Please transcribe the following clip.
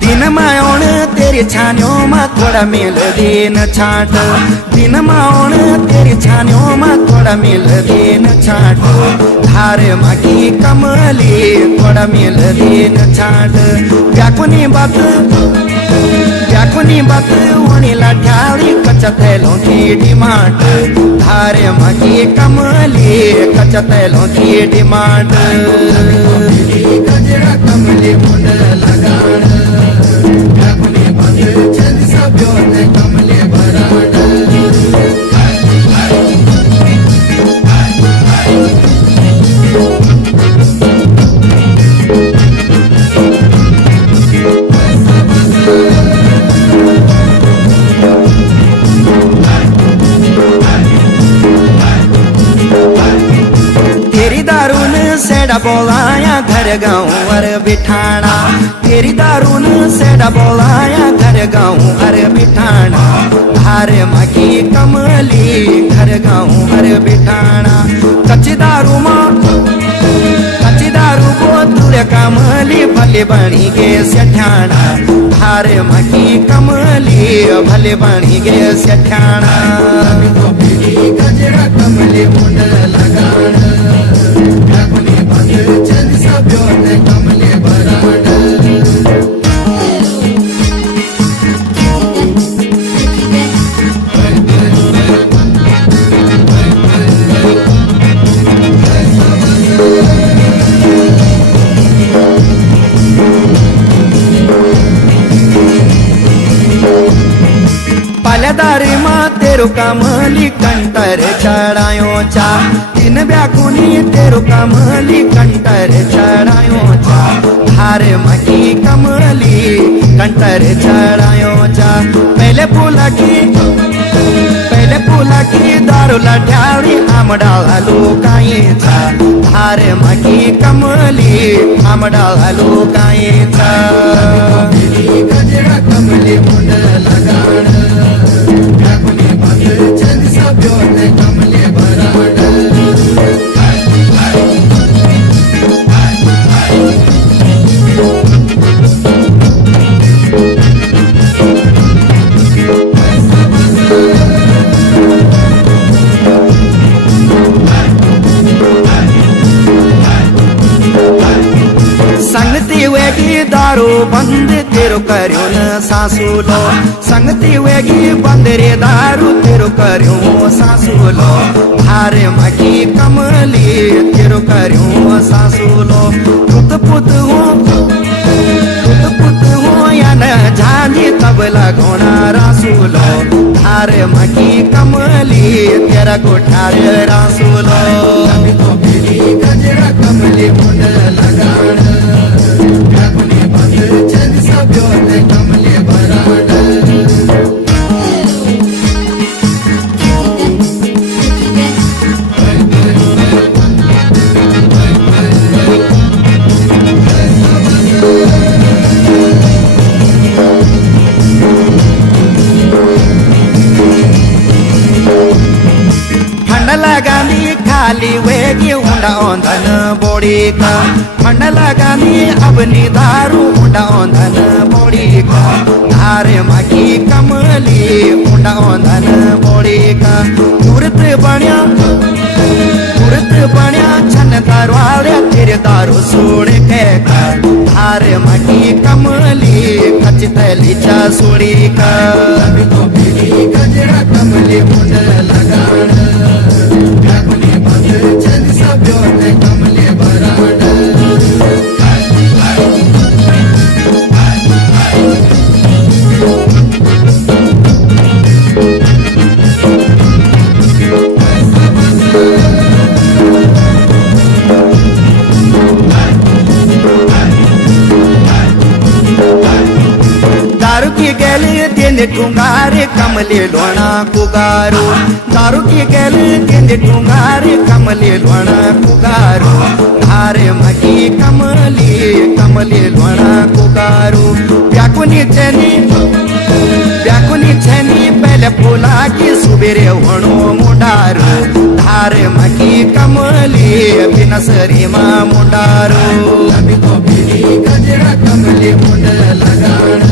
दिन माओण तेरी छानियों में थोड़ा मिल दिन छाट, दिन माओण तेरी छानियों में थोड़ा मिल दिन छाट, धार माकी कमली थोड़ा मिल दिन छाट, व्याकुनी बात वणीला ठाली कच्चा थैलों की डिमांड, धार माकी कमली कच्चा थैलों की डिमांड, गजरा कमली मुंड लगाण कमले बराड तेरी दारून सेडा बोलाया घर गाँव अर बिठाना, तेरी दारून सेडा बोलाया घर गाँव अर बिठाना, धार माकी कमली घर गाँव अर बिठाना, कच्ची दारू बोतुर कमली भले बनी गे सेठाना, धार माकी कमली भले बनी गे सेठाना, गजरा कमली मुंड लगाण कमले बराड पलदारी माँ तेरो कमली कंटर चढ़ायो चा, दिन व्याकुनी तेरो कमली कंटर चढ़ायो चा, धार मकी कमली कंटर चढ़ायो चा, पहले फूला की दारू लठाड़ी आमडा लुकाई चा, धार मकी कमली आमडा लुकाई चा, गजरा कमली मुंड लगाण कमले बराड संगती वेगी दारू बंद तेरो करियो न सासुलो, संगती वेगी बंद रे दारू तेरो करियो सासुलो, धार माकी कमली तेरो करियो सासुलो, पुत पुत हो या न झांझी तबला घोड़ा रासुलो, धार माकी कमली तेरा कोठार रासुलो, गजरा कमली मुंड लगाण कमले बराड फंड लगानी खाली वेगी हुंडा ओंधन बोड़ी का, फंड लगानी अपनी दारू हुंडा ओंधन बोड़ी का, धार माकी कमली हुंडा ओंधन बोड़ी का, तुरत बण्या छन दारवाड़े तेरे दारू सोड़ के का, धार माकी कमली खच थैली चा सोड़ी का, गजरा कमली मुंड लगाण कमले बराड दारू की गैली दिन गेंदे ठुंगारे कमले लोणा कुगारो दारू की गेल गेंदे ठुंगारे कमले लोणा कुगारो धारे मगी कमले कमले लोणा कुगारो व्याकुनी छनी पहले फूला की सुबेरे होणो मुंडारो धारे मगी कमले बिनसरी मा मुंडारो अभी तो बिरी गजरा कमले मुंड लगाना